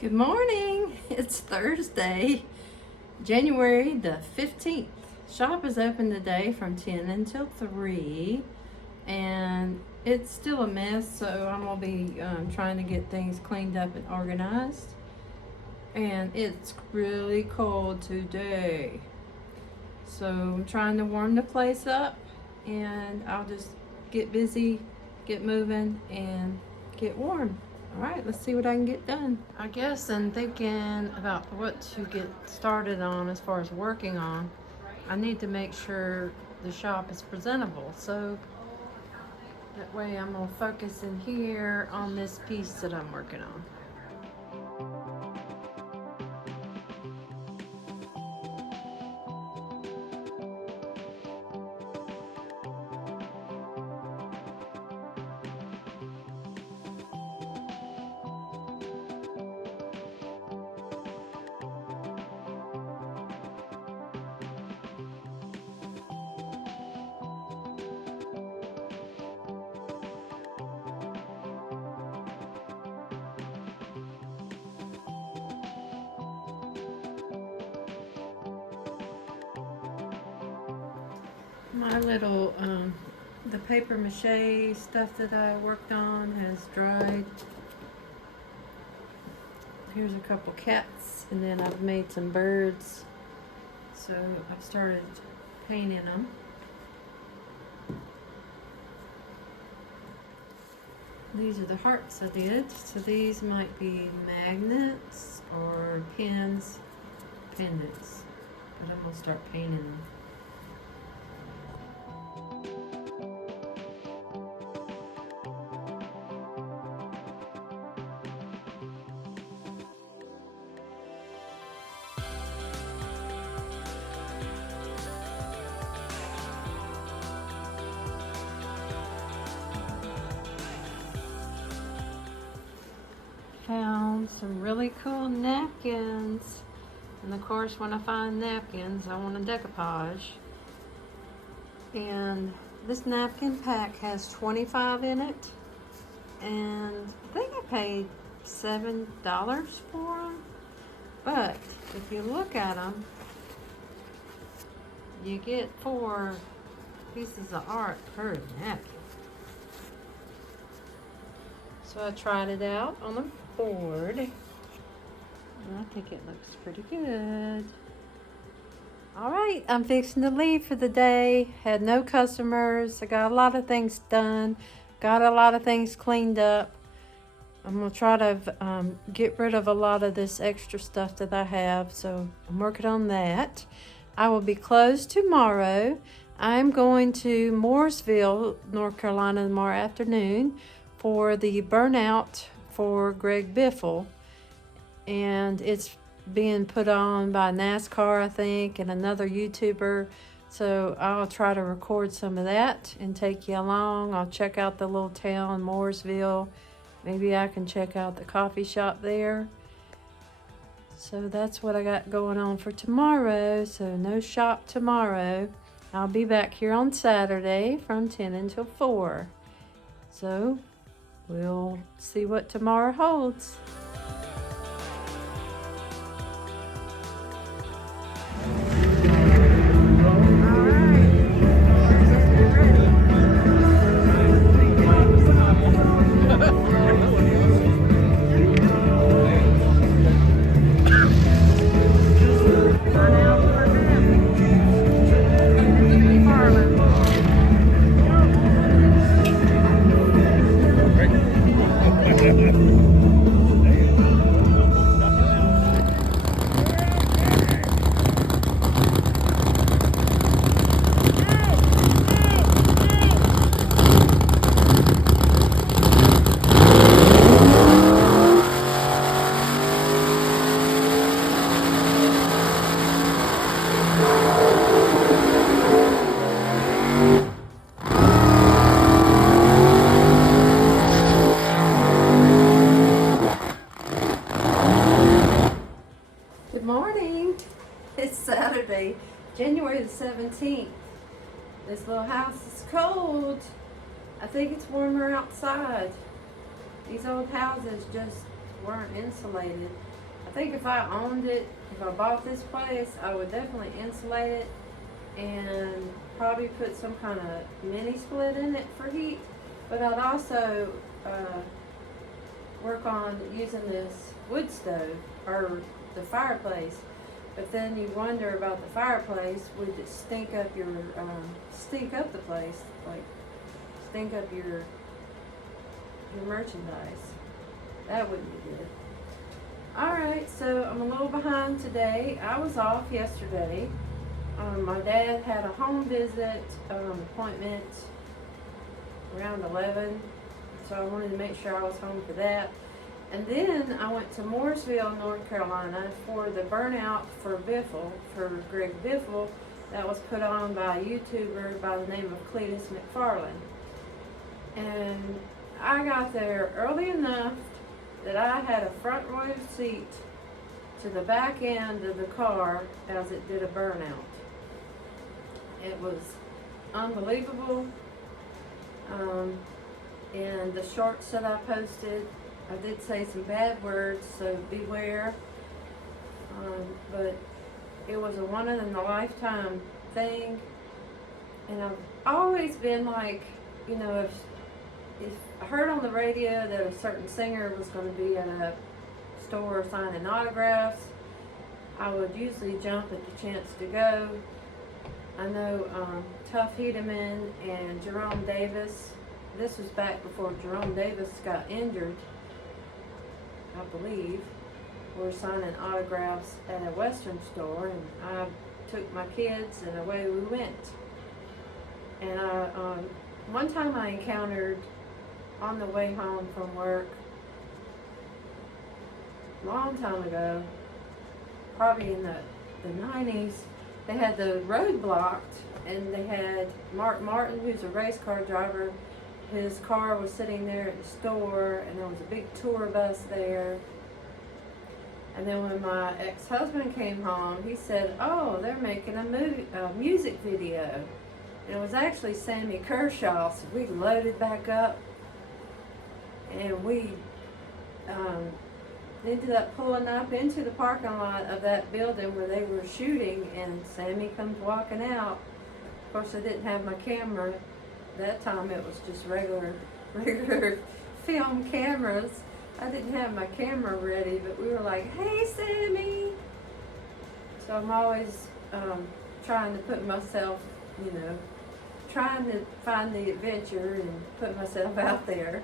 Good morning. It's Thursday, January the 15th. Shop is open today from 10 until 3, and it's still a mess, so I'm going to be trying to get things cleaned up and organized. And it's really cold today, so I'm trying to warm the place up, and I'll just get busy, get moving, and get warm. All right, let's see what I can get done. I guess in thinking about what to get started on as far as working on, I need to make sure the shop is presentable. So that way I'm gonna focus in here on this piece that I'm working on. My little, the paper mache stuff that I worked on has dried. Here's a couple cats, and then I've made some birds. So I've started painting them. These are the hearts I did. So these might be magnets or pins, pendants. But I'm gonna start painting them. Found some really cool napkins, and of course when I find napkins I want a decoupage, and this napkin pack has 25 in it, and I think I paid $7 for them. But if you look at them, you get 4 pieces of art per napkin. So I tried it out on the board, and I think it looks pretty good. All right, I'm fixing to leave for the day. Had no customers. I got a lot of things done. Got a lot of things cleaned up. I'm gonna try to get rid of a lot of this extra stuff that I have, so I'm working on that. I will be closed tomorrow. I'm going to Mooresville, North Carolina tomorrow afternoon for the burnout for Greg Biffle, and it's being put on by NASCAR, I think, and another YouTuber. So I'll try to record some of that and take you along. I'll check out the little town, Mooresville. Maybe I can check out the coffee shop there. So that's what I got going on for tomorrow. So no shop tomorrow. I'll be back here on Saturday from 10 until 4. So we'll see what tomorrow holds. Good morning. It's Saturday, January the 17th. This little house is cold. I think it's warmer outside. These old houses just weren't insulated. I think if I owned it, if I bought this place, I would definitely insulate it and probably put some kind of mini split in it for heat. But I'd also work on using this wood stove or the fireplace. But then you wonder about the fireplace, would it stink up your stink up the place, like stink up your merchandise? That wouldn't be good. Alright, so I'm a little behind today. I was off yesterday. My dad had a home visit appointment around 11, so I wanted to make sure I was home for that. And then I went to Mooresville, North Carolina for the Burnout for Biffle, for Greg Biffle, that was put on by a YouTuber by the name of Cletus McFarland. And I got there early enough that I had a front row seat to the back end of the car as it did a burnout. It was unbelievable. And the shorts that I posted, I did say some bad words, so beware. But it was a one-in-a-lifetime thing. And I've always been like, you know, if I heard on the radio that a certain singer was going to be at a store signing autographs, I would usually jump at the chance to go. I know Tuff Hedeman and Jerome Davis, this was back before Jerome Davis got injured, I believe, were signing autographs at a Western store, and I took my kids and away we went. And one time I encountered on the way home from work, long time ago, probably in the 90s, they had the road blocked, and they had Mark Martin, who's a race car driver. His car was sitting there at the store, and there was a big tour bus there. And then when my ex-husband came home, he said, "Oh, they're making a music video." And it was actually Sammy Kershaw, so we loaded back up, and we ended up pulling up into the parking lot of that building where they were shooting, and Sammy comes walking out. Of course, I didn't have my camera. That time it was just regular film cameras. I didn't have my camera ready, but we were like, "Hey, Sammy!" So I'm always trying to put myself, you know, trying to find the adventure and put myself out there.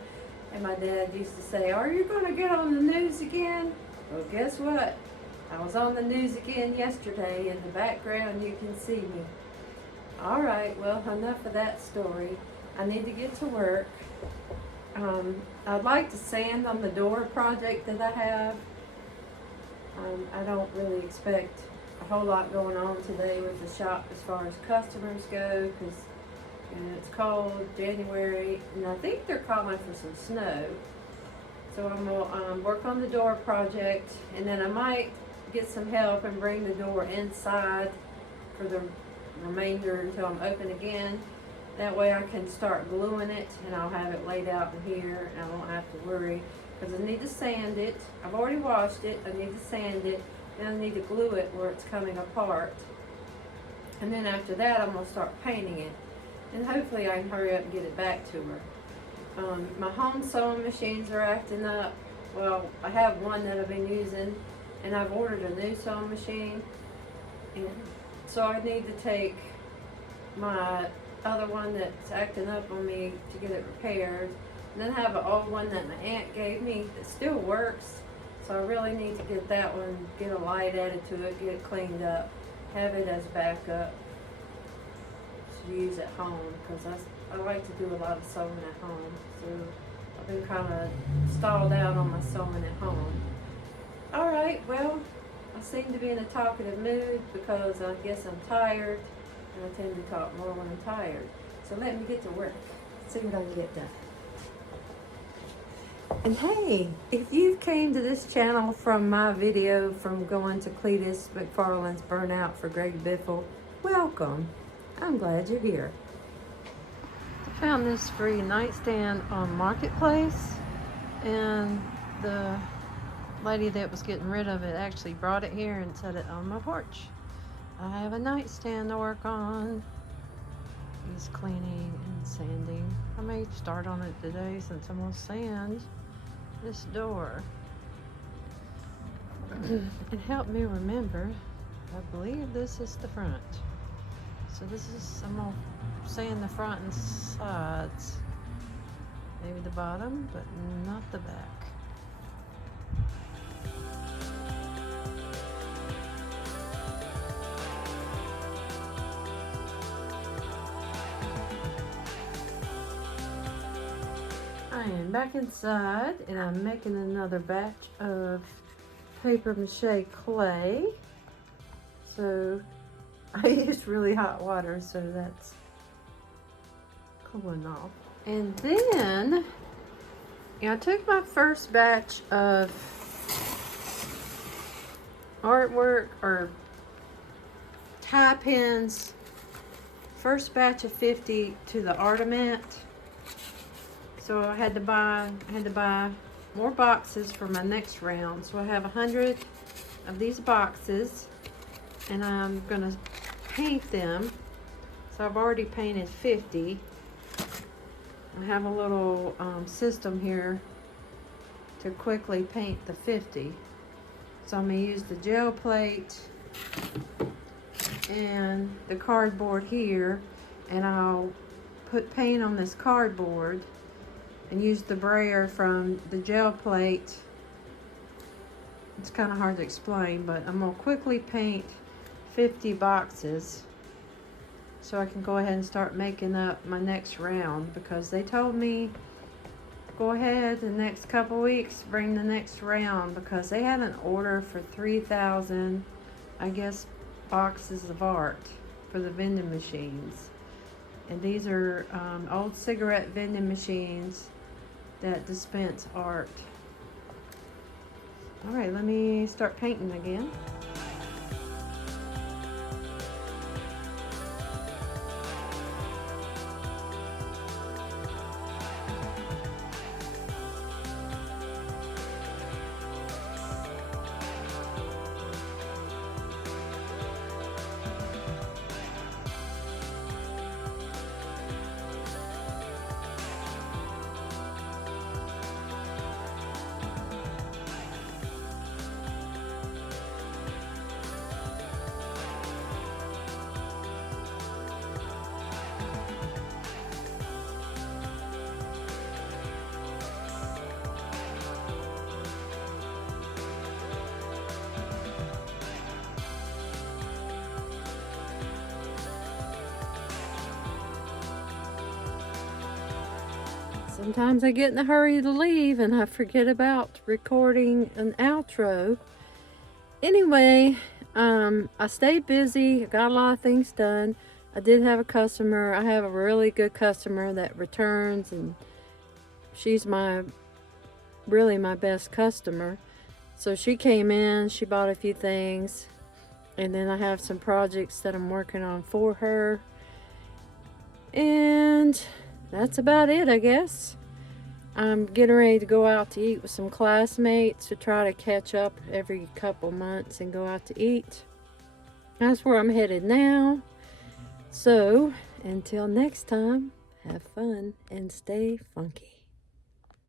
And my dad used to say, "Are you going to get on the news again?" Well, guess what? I was on the news again yesterday. In the background, you can see me. All right, well, enough of that story. I need to get to work. I'd like to sand on the door project that I have. I don't really expect a whole lot going on today with the shop as far as customers go, because it's cold, January, and I think they're calling for some snow. So I'm going to work on the door project, and then I might get some help and bring the door inside for the remainder until I'm open again. That way I can start gluing it, and I'll have it laid out in here, and I won't have to worry, because I need to sand it. I've already washed it. I need to sand it, and I need to glue it where it's coming apart. And then after that, I'm going to start painting it, and hopefully I can hurry up and get it back to her. My home sewing machines are acting up. Well, I have one that I've been using, and I've ordered a new sewing machine, and so I need to take my other one that's acting up on me to get it repaired. And then I have an old one that my aunt gave me that still works. So I really need to get that one, get a light added to it, get it cleaned up, have it as backup to use at home, because I like to do a lot of sewing at home. So I've been kind of stalled out on my sewing at home. All right, well, I seem to be in a talkative mood because I guess I'm tired, and I tend to talk more when I'm tired. So let me get to work, see what I can get done. And hey, if you came to this channel from my video from going to Cletus McFarland's Burnout for Greg Biffle, welcome. I'm glad you're here. I found this free nightstand on Marketplace, and the lady that was getting rid of it actually brought it here and set it on my porch. I have a nightstand to work on. He's cleaning and sanding. I may start on it today since I'm gonna sand this door. It helped me remember, I believe this is the front. So this is, I'm gonna sand the front and sides. Maybe the bottom, but not the back. I am back inside and I'm making another batch of paper mache clay. So I used really hot water, so that's cooling off. And then I took my first batch of artwork or tie pins, first batch of 50 to the Artament. So I had to buy more boxes for my next round. So I have 100 of these boxes and I'm gonna paint them. So I've already painted 50. I have a little system here to quickly paint the 50. So I'm gonna use the gel plate and the cardboard here, and I'll put paint on this cardboard and use the brayer from the gel plate. It's kind of hard to explain, but I'm gonna quickly paint 50 boxes so I can go ahead and start making up my next round, because they told me go ahead the next couple weeks, bring the next round, because they had an order for 3,000, I guess, boxes of art for the vending machines. And these are old cigarette vending machines that dispense art. All right, let me start painting again. Sometimes I get in a hurry to leave and I forget about recording an outro. Anyway, I stayed busy. I got a lot of things done. I did have a customer. I have a really good customer that returns, and she's really my best customer. So she came in, she bought a few things, and then I have some projects that I'm working on for her. And that's about it, I guess. I'm getting ready to go out to eat with some classmates to try to catch up every couple months and go out to eat. That's where I'm headed now. So, until next time, have fun and stay funky.